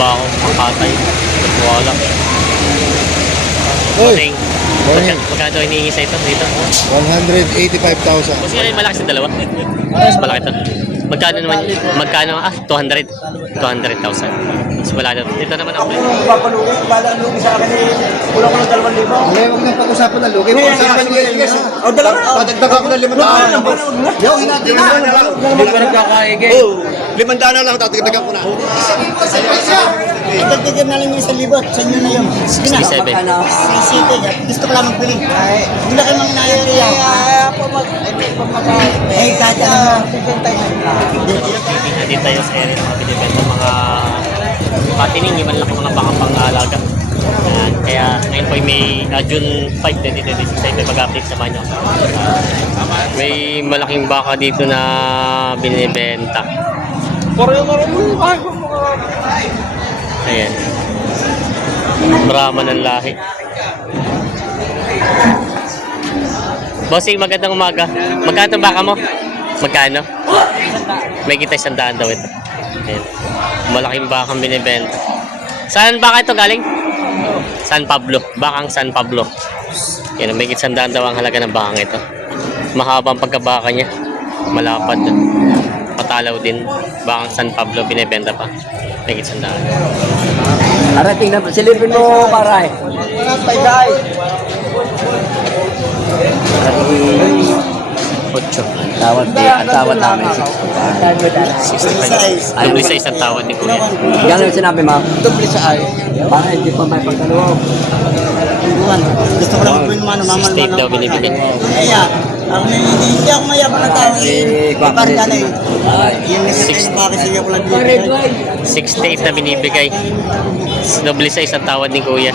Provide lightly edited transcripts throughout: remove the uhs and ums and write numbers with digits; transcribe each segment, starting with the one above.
ba ako makatay? Wala. Uy! Magkano hinihingi sa ito dito? 185,000. Kasi nga yung malaki sa dalawa. Mas malaki ito. Magkano naman? Magkano? 200. 200,000. Mas malaki ito. Dito naman ako. Papalugi, bala ang lugi sa akin eh. Kulang ko ng 2,000. Hindi, huwag nang pag-usapan na lugi. Pag-usapan nyo guys. O, dalawa. Padagdag ako ng 500. Yo, hinati na. Hindi ka nagkakaigi. Oo. 500 na lang, tatagdagan ko na. Dagdagan na lang yung 1,000. Sa inyo na yun. 67. Sa city. Gusto ko lang magpili. Hindi na kayo manginayang kaya. Eh, kahit ano. Hindi tayo sa area na binibenta mga patining, yung malaki mga baka pang-alaga. Kaya ngayon po may June 5, 2026 tayo may mag-update sa banyo. May malaking baka dito na binibenta. Ayan. Brahman ng lahi. Bossing, magandang umaga. Magkano baka mo? Magkano? May kita 100 daw ito. Ayan. Malaking bakang binibenta. Saan baka ito galing? San Pablo. Bakang San Pablo. Yan, may kita 100 daw ang halaga ng bakang ito. Mahabang pagkabaka niya. Malapad. Patalaw din. Bakang San Pablo binibenta pa. May kita 100. Arating na, silipin mo para eh. Pagay. Ocho. Ang tawad namin. 65. Doble sa isang tawad ni Kuya. Gano'n sinabi ma'am? Doble sa ay. Para hindi pa may pagkaloob. Gusto ko lang magpili mga namamal. 68 daw binibigay. Kaya, hindi ako mayabang na tao. Iparga na yun. Yung necessary bakit sige ko lang dito. 68 na binibigay. Doble sa isang tawad ni Kuya.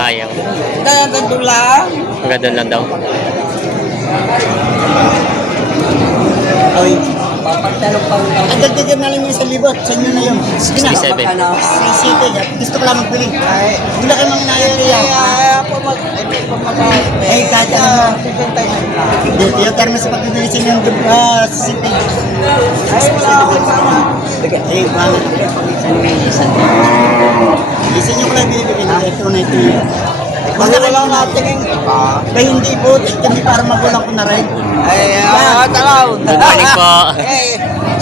Ayaw. Ganito lang. Ang ganda lang daw. Ay. Ang dagdagan na lang yung 1,000. Sa inyo na yun. 67. Sa city. Gusto ko lang magpili. Hindi na kayo manginayang kaya. Eh, kahit ano. Hindi, yung termo sa pag-ibigay yung city. Ay, wala ako sana. Eh, paano? Isa nyo ko lang binibigyan. Ito na ito. Basta lang natin kaya hindi po, hindi para magulang ko na rin. Ay, talaw. Good morning po.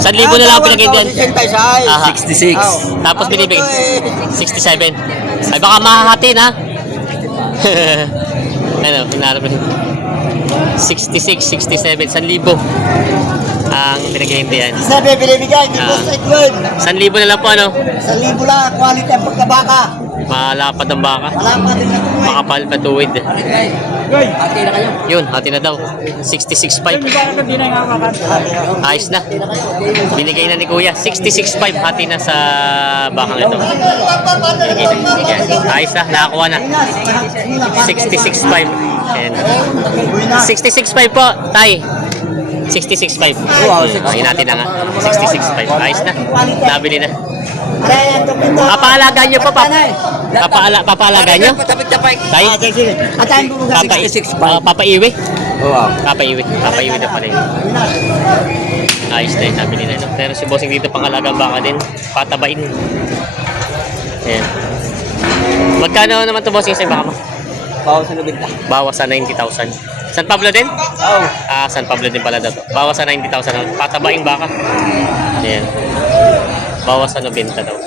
1,000 na lang pinag-indian. 66. Tapos binibigay 67. Ay baka mahahatin ha. Ano, hinarap rin. 66, 67, 1,000 ang pinag-indian. Sabi, binibigay, hindi po straight word. 1,000 na lang po ano. 1,000 lang, quality ang pagkabaka. Malapad ang baka. Wala pa rin na tuwid. Makapal, patuwid. Hati na kayo. Yun, hati na daw. 66.5. Ayos na. Binigay na ni Kuya. 66.5 hati na sa bakang ito. Binigay na. Yan. Ayos na, nakakuha na. 66.5. Ayan. 66.5 po, Tay. 66.5. Ayun natin na nga. 66.5. Ayos na. Nabili na. Papaalagaan nyo po, papaalagaan nyo? Tay? Papaiwi? Papaiwi. Papaiwi na pala yun. Ayos na yun, nabili na. Pero si Bossing dito pangalagang baka din. Patabain. Ayan. Magkano naman ito, Bossing, sa baka mo? Bawas sa 90,000. San Pablo din? Oo. San Pablo din pala daw. Bawas sa 90,000. Patabaing baka. Ayan. Bawas sa 90 daw.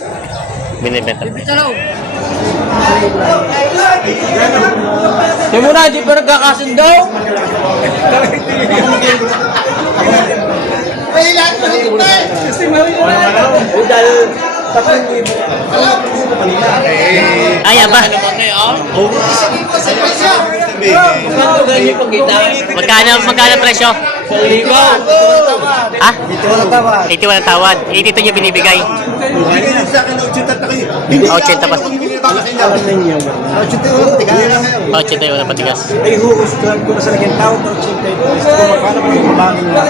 Binibenta. Kaya muna, hindi pa nagkakasundo. Ay, aba. Magkano presyo? Ha? 81 ang tawad. 82 niya binibigay. 80 pa. 81 na patigas. Ay, huhustuhan ko na sa naging tao. Kumakala ko yung babangin na.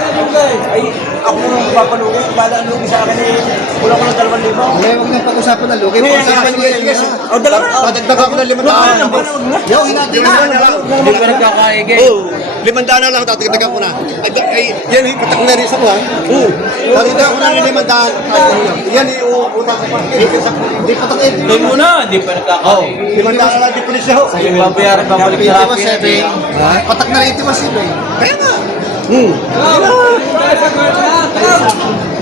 Ay, ako nung papalugi, bala ang lugi sa akin eh. Kulang ko ng 2,000. Hindi, huwag nang pag-usapan na lugi. Pag-usapan nyo guys. O, dalawa. Padagdag ako ng 500. Yo, hinati na. Hindi ka nagkakaigi. 500 na lang, tatagdagan ko na. Ay, yan, patak na rin sa ko, ha? Tatagdagan ko na ng 500. Yan, utang ko pa. Hindi patak eh. Doon muna, hindi pa nakakain. 500 na lang, di pa rin siya, ho. Babayaran, babalik sa akin. Patak na rin ito, mas yun, eh. Kaya nga.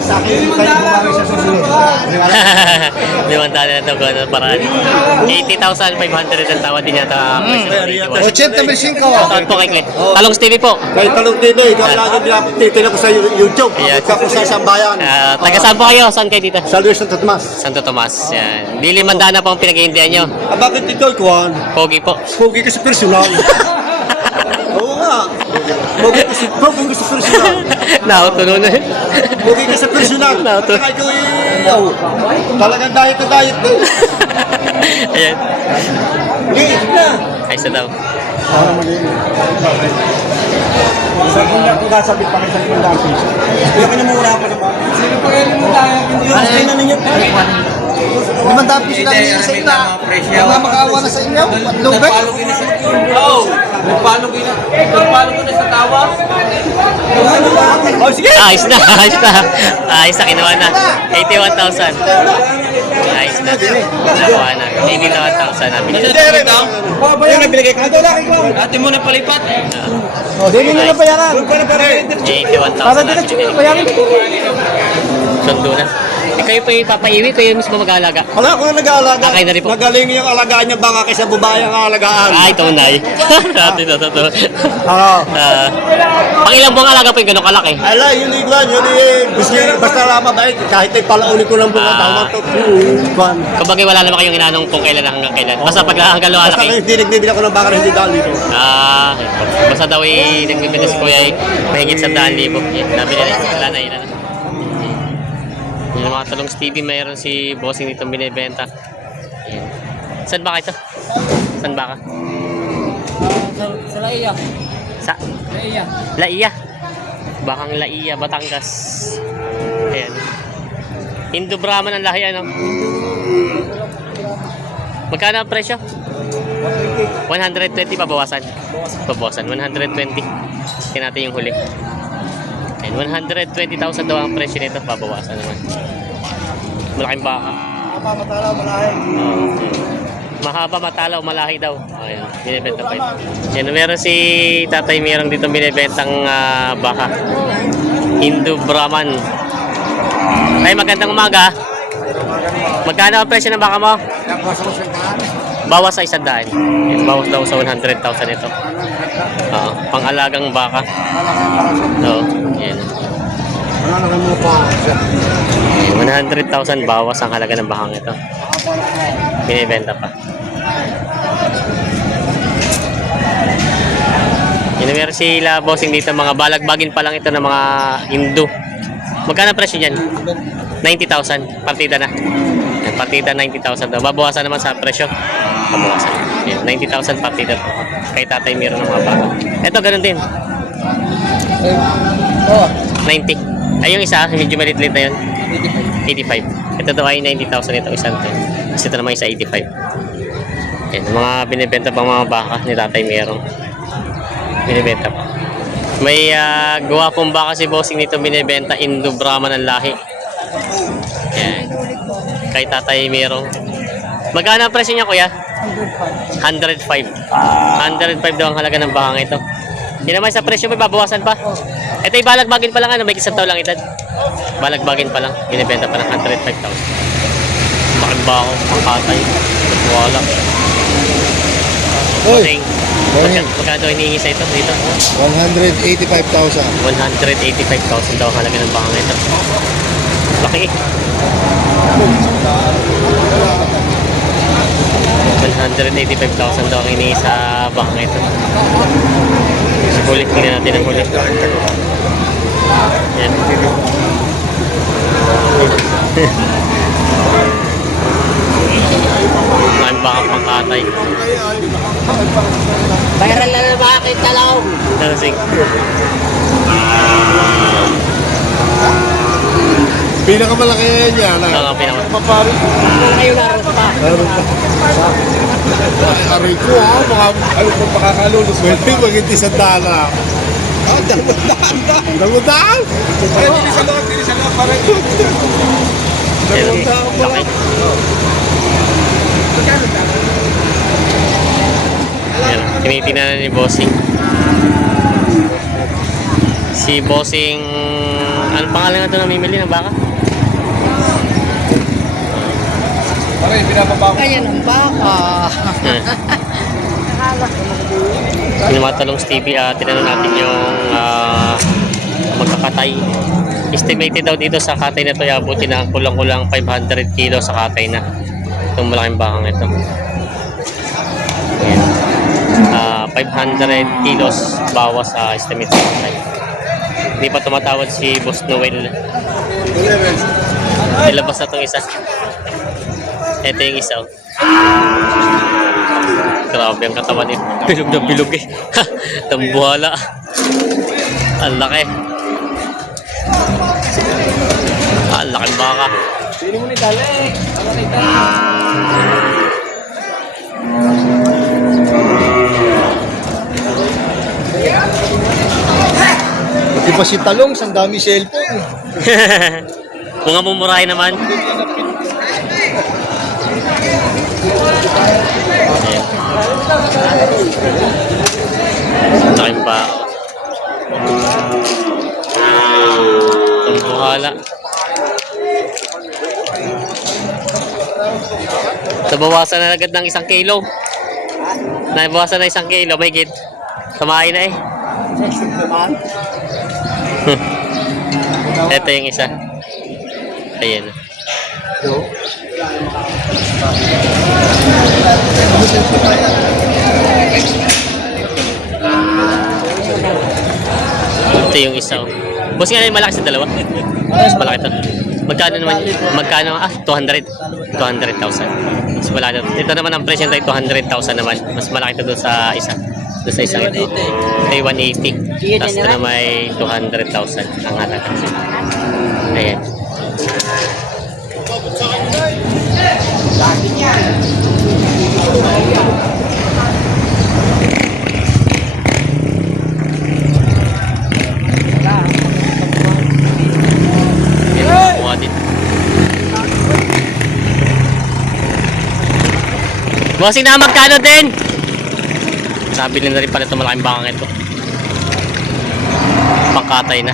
Sa akin, kayo bumari sa susunod. Limandaan na ito, gano'n paraan. 80,500 ang tawad din yata. 80,000. Tawad po kay Clint. Talong Stevie po. Kaya talong din eh, ikaw lagi tinitin ako sa YouTube. Ayan. Ikaw sa isang bayan. Taga saan po kayo? Saan kayo dito? Sa Luis Santo Tomas. Santo Tomas. Yan. Di 500 na po ang pinag-iindihan nyo. Bakit ikaw, Kuan? Pogi po. Pogi ka sa personal. Oo nga. Pogi ka sa personal. Nautuno na. Pogi ka sa personal. Nautuno. Saka ikaw talagang diet na diet na. Ayan. Liit na. Ayos na daw. Sabi niya kung kasabit pa kayo sa 500 piso. Kaya kinamura ako sa bahay. Sino pa kayo muna? Yung stay na ninyo. 500 piso lang yung sa inyo. Magmamakaawa na sa inyo. Lugay. Oo. Nagpalo ko na sa tawa. Oh, sige. Ayos na. Ayos na. Ayos na. Kinuha na. 81,000. Ayos na. Nakuha na. 81,000 na binili. Yung nabili ka. Ate mo na palipat. Hindi mo na bayaran. 81,000 na binili. Sundo na. Kayo pa ipapaiwi, kayo mismo mag-aalaga. Wala ako na nag-aalaga. Kayo na rin po. Nagaling yung alagaan niya baka kaysa babae ang alagaan. Ay, tunay. Dati na to. Oo. Pang ilang buwang alaga po yung ganun kalaki? Ala, yun basta lang mabait. Kahit ay palaunin ko ng bunga, tama to. Kuan. Kumbaga wala naman kayong inanong kung kailan hanggang kailan. Basta pag hanggang Basta lumalaki. hindi nagbibili ako ng baka na hindi dahil dito. Basta daw nagbibili si Kuya mahigit sa 100,000. Nabili na, wala na ilan. Yung mga talong Stevie, mayroon si Bossing dito binibenta. Ayan. Saan ba ka ito? Saan ba ka? Sa Laiya. Sa? Laiya. Laiya. Bakang Laiya, Batangas. Ayan. Hindu Brahman ang lahi, ano? Magkano ang presyo? 120 pabawasan. Pabawasan, 120. Tingnan natin yung huli. And 120,000 daw ang presyo nito, pabawasan naman. Malaking baka. Mahaba, matalaw, malahi daw. Ayan, binibenta pa ito. Yan, meron si Tatay Mirang dito binibentang baka. Hindu Brahman. Ay, magandang umaga. Magkano ang presyo ng baka mo? Bawas sa 100. Yan, bawas daw sa 100,000 ito. Pang-alagang baka. Oo, yan. 100,000 bawas ang halaga ng bakang ito. Binibenta pa. Yan, meron sila Bossing dito, mga balagbagin pa lang ito ng mga Hindu. Magkano presyo niyan? 90,000, partida na. Yan, partida 90,000 daw. Babawasan naman sa presyo. Babawasan. Yan, 90,000 partida po. Kay Tatay meron ng mga baka. Ito, ganun din. 90. Ay, yung isa, medyo maliit-lit na yun. 85. Ito daw ay 90,000 itong isang to. Kasi ito naman isa 85. Yan, mga binibenta pang mga baka ni Tatay Merong. Binibenta pa. May gawa pong baka si Bossing nito binibenta, Hindu Brahman ang lahi. Yan. Kay Tatay Merong. Magkano ang presyo niya, kuya? 105. 105 daw ang halaga ng bakang ito. Hindi naman sa presyo, may babawasan pa. Ito yung balagbagin pa lang, ano, may isang taon lang edad. Balagbagin pa lang, binibenta pa ng 105,000. Bakit ba ako makatay? Wala. Bossing, magkano hinihingi sa ito dito? 185,000. 185,000 daw ang halaga ng bakang ito. Laki eh. 185,000 daw ang hinihingi sa bakang ito. Huli, tingnan natin ang huli. Yan. Ngayon baka pangkatay. Bayaran lang na bakit talaw. Dancing. Pinakamalaki yan. Ito nga pinaka. Aray ko ha, baka ano pa pakakalulos. Pwede mag-inti sa dana. Dangudaan? Dili sa loob, parang. Ayan, laki. Ayan, tinitingnan na ni Bossing. Si Bossing, ano pangalan na ito namimili ng baka? Parang pinapaba ko. Ayan ang baka. Yung mga talong Stevie, tinanong natin yung magkakatay. Estimated daw dito sa katay na to, abutin na kulang-kulang 500 kilo sa katay na. Itong malaking bakang ito. Ayan. 500 kilos bawas sa estimate sa katay. Hindi pa tumatawad si Boss Noel. Nilabas na itong isa. Ito yung isa. Oh. Grabe ang katawan nito. Bilog na bilog eh. Tambuhala. Ang laki. Ang laking baka. Sino mo ni Dale? Ano ni Dale? Di pa si Talong, ang dami cellphone. Kung nga mumurahin naman. Ayan. Ang laking baka. Tambuhala. Nabawasan na agad ng 1 kilo. Nabawasan na 1 kilo, may git. Kumain na eh. Ito yung isa. Ayan. Ito yung isa. Boss nga na yung malaki sa dalawa. Mas malaki ito. Magkano naman? Magkano? 200. 200,000. Mas malaki ito. Ito naman ang presyo tayo 200,000 naman. Mas malaki ito doon sa isa. Doon sa isang ito. Ito yung 180. Tapos ito na may 200,000 ang halaga. Ayan. Ayan, kuha din. Bossing na magkano din? Sabi na rin pala ito malaking bakang ito. Pangkatay na.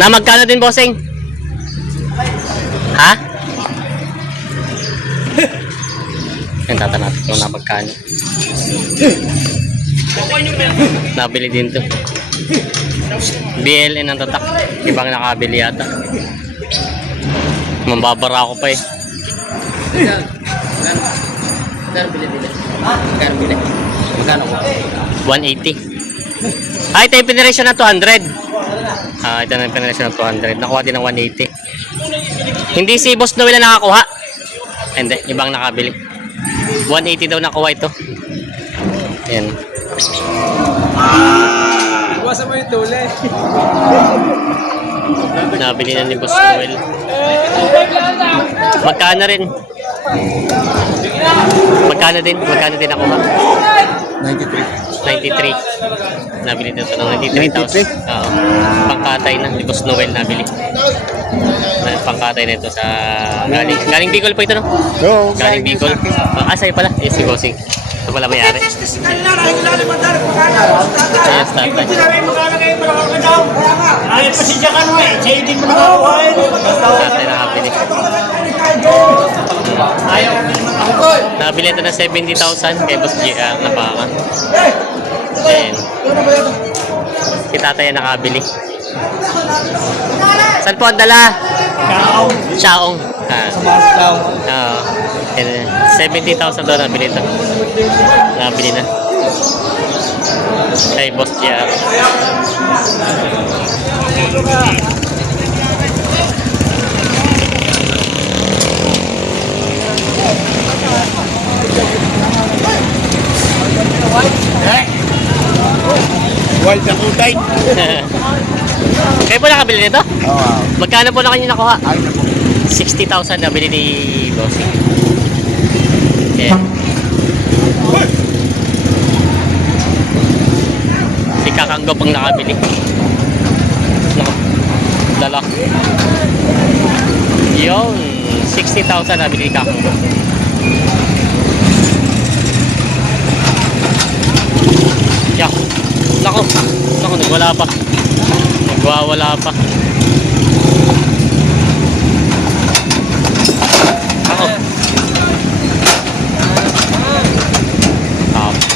Na magkano din, bossing? Ha? Yan, tatanapin ko na magkano. Nabili din to. BLN ang tatak. Ibang nakabili yata. Mambabara ako pa eh. Magkano ko? 180. Ito yung pinirasyon na 200. Ito na yung pinirasyon na 200. Nakuha din ng 180. Hindi si Boss Noel na nakakuha. Hindi, ibang nakabili. 180 daw nakuha ito. Ayan. Iwasan mo yung tule. Nabili na ni Boss Noel. Magkano rin? Magkano din? Magkano din nakuha? 93. Nabili dito ng 93,000. Oo. Pangkatay na ni Boss Noel nabili. Pangkatay na ito sa galing Bicol po ito, no? No. Galing Bicol. Sa'yo pala. Yes, si Bossing. Ito pala may-ari. Yes, tatay. Tatay nakabili. Nabili ito na 70,000 kay Boss GA na baka. Ayan. Si tatay ang nakabili. Saan po ang dala? Chaong. Oo. 70,000 doon nabili ito. Nabili na. Kay Boss GA. Wild na kutay. Kayo po nakabili nito? Oo. Magkano po na kanyo nakuha? Ay na po. 60,000 nabili ni Bossing. Yeah. Si Kakanggo pang nakabili. Dala. Yun. 60,000 nabili ni Kakanggo. Yeah. Nako. Nako, nagwala pa. Nagwawala pa. Ako.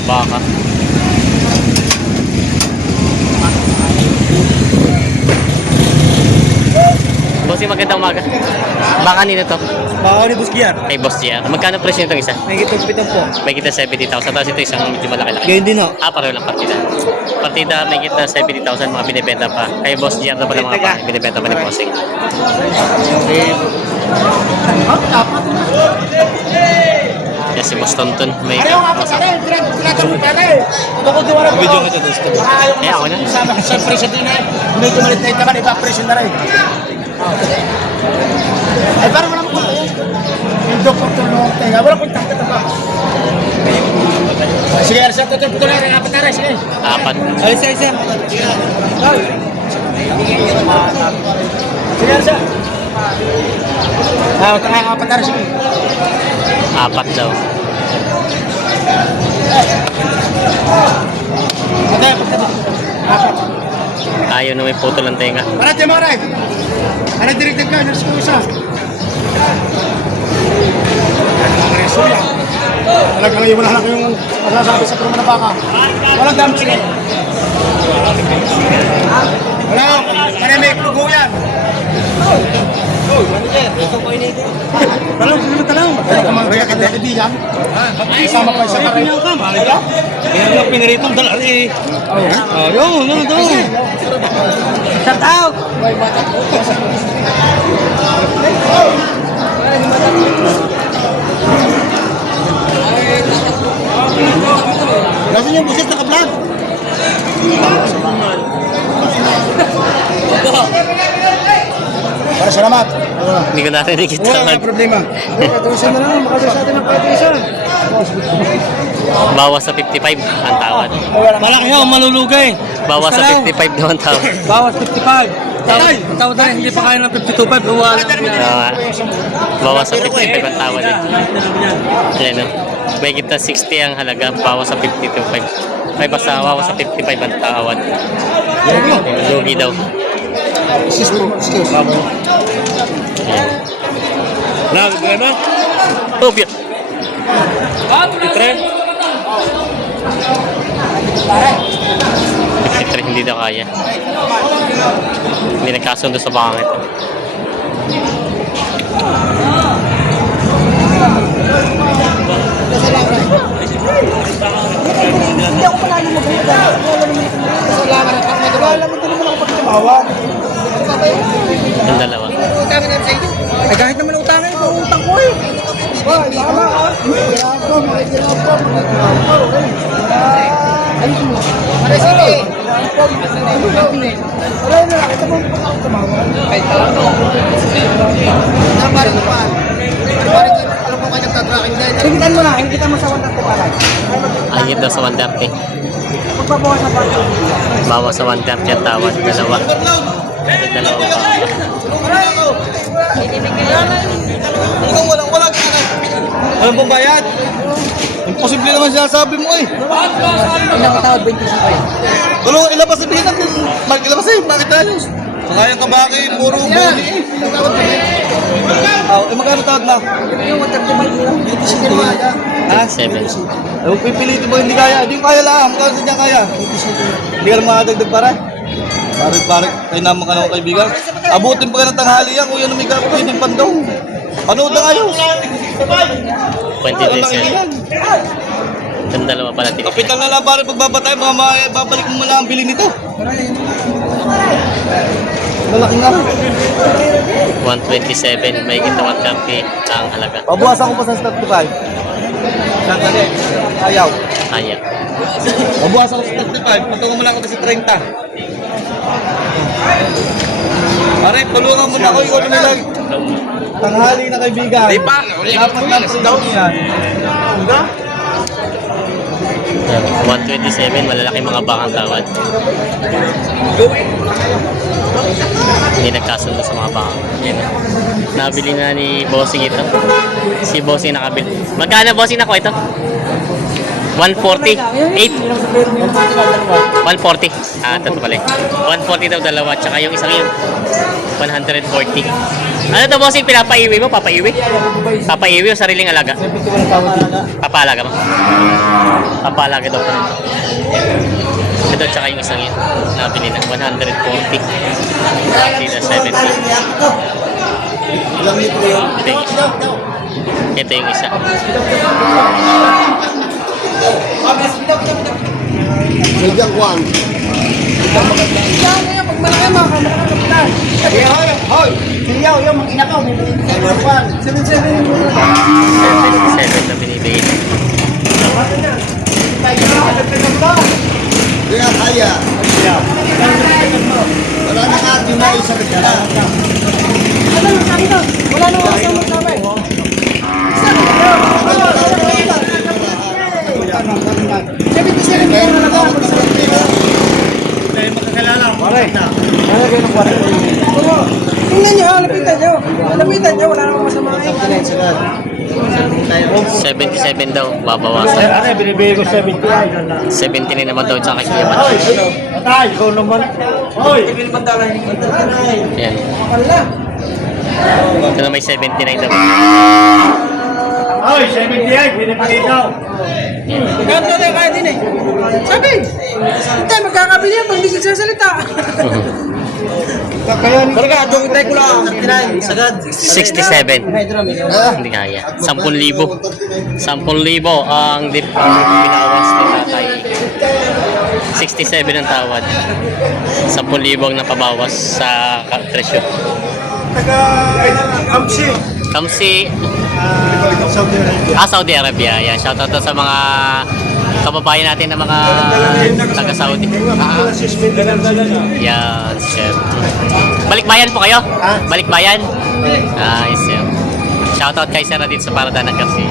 Baka. Bossy, magandang umaga. Baka nito to. Baka ni Buskian. Kay Boss GR. Magkano presyo nitong isa? May kitong pitong po. May kita 70,000. Tapos ito isang medyo malaki-laki. Ganyan din ho. Pareho lang partida. Partida may kita 70,000 mga binibenta pa. Kay Boss GR na pala mga pa. Binibenta pa ni Bossing. Yan si Boss Tonton. May Video nga ito. kaya ako na. Sa presyo din eh. Hindi ko malit na ito naman. Iba presyo na rin. Ay, parang wala mo kung tayo. Yung doktor tulong tayo. Wala kung tayo ba? Sige, Arsa, ito lang rin. Apat na rin. Sige. Apat. Alis, alis. Sige, Arsa. Apat na rin. Sige. Apat daw. Okay, apat. Ayaw na may puto ng tenga. Para tayo mga rin. Ano directed ka? Nurse ko isa. Suya. Talagang ngayon wala na kayong masasabi sa pruma na baka. Walang damage sige. Wala. Maraming klugo yan. Talong, sino talong? Kaya kita kaibigan. Isama pa isa pa rin. Kaya nga piniritong dolar eh. Yun, ano to? Shout out! Kasi yung busit naka-vlog. Para salamat. Hindi ko natin nakikita. Wala problema. Katulisan na lang, makasya sa atin ng katulisan. Bawas sa 55 ang tawad. Malaki ako, malulugay. Bawas sa 55 daw ang tawad. Bawas 55. Tawad na rin, hindi pa kaya ng 52.5. Bawas sa 55 ang tawad eh. Ayan o. May kita 60 ang halaga, bawas sa 52.5. Ay basta bawas sa 55 ang tawad. Lugi daw. Ayan. Nagagay mo? Oh, beer. Itre? 53, hindi daw kaya. Hindi nagkasundo sa bangit. Hindi ako panalo mo ba? Wala mo naman ako pagkamawan. Yung dalawa. Ay kahit naman utangin ito, utang ko eh. Ay, tama ka. Ayos mo. Pare, sige. Pare na lang, ito mo pagkamawan. Ay, tama. Napari ko pa. Alam mo kanyang tatrakin dahil. Hingitan mo na, hingitan mo sa 130 para. Ayun daw sa 130. Magbabawas na pa. Bawas sa 130 ang tawad. Dalawa. Ito dalawa pa. Walang alam pong bayad? Imposible naman sinasabi mo eh. Ilang katawad 25. Tulong ilabas sa bilang. Ilabas eh, bakit ayos? Sayang ka bakit? Puro boni eh. Magkano tawag na? Yung 135 lang. Ha? 7. Huwag pipilitin mo hindi kaya. Hindi ko kaya lang. Magkano sa dyan kaya? Hindi ka lang makadagdag para. Parik, kayo naman ka naman kaibigan. Abutin pa ka ng tanghali yan. Kung yan ang may kapitin pandaw. Panood lang ayos. 20 days yan. Yung dalawa pala tinitira. Kapitan na lang para pagbabatay. Babalik mo lang ang biling nito. Malaki nga. 127. May kita 130 ang halaga. Pabuwasan ko pa sa 35. Sandali. Ayaw. Kaya. Pabuwasan ko sa 35. Patungo mo lang ako sa 30. Pare, tulungan mo na ako. Ikaw na nilang tanghali na kaibigan. Di pa. Dapat na daw niya. 127, malalaki mga bakang tawad. Hindi nagkasundo sa mga baka. Yan. Nabili na ni Bossing ito. Si Bossing nakabili. Magkano Bossing na ko ito? 140? 8? 140. Ah, ito pala. 140 daw dalawa. Tsaka yung isang yun. 140. Ano to Bossing? Pinapaiwi mo? Papaiwi? Papaiwi o sariling alaga? Papaalaga mo? Papaalaga daw. Ito tsaka yung isang yun. Nabili na. 140. Dito 70. Ito yung isa. Ito yung isa. Bigyan Juan. Hoy! Siyaw, yung mga inakaw. 77 na binibigay. Kaya kaya. Wala na ka, di na isa ka. Wala nang kasama sa amin. Tingnan nyo, lapitan nyo. Lapitan nyo, wala namang masama kayo. 77 daw, babawasan. Ano, binibigay ko 70. 70 na naman daw tsaka kiyaman. Patay, ikaw naman. Hoy! Yan. Ito na may 79 daw. Hoy, 78, binibigay daw. Ganto na kaya din eh. Sabi, hindi, magkakabili yan pag hindi nagsasalita. Talaga, joke tayo ko lang. 69, sagad. 67. Hindi kaya. 10,000. 10,000 ang binawas ni tatay. 67 ang tawad. 10,000 ang napabawas sa presyo. Kamsi. Kamsi, Saudi Arabia. Saudi Arabia. Yan, shoutout to sa mga kababayan natin na mga taga-Saudi. Yan, chef. Balikbayan po kayo? Balikbayan? Nice, chef. Shoutout kay Sir dito sa Parada ng Garcia.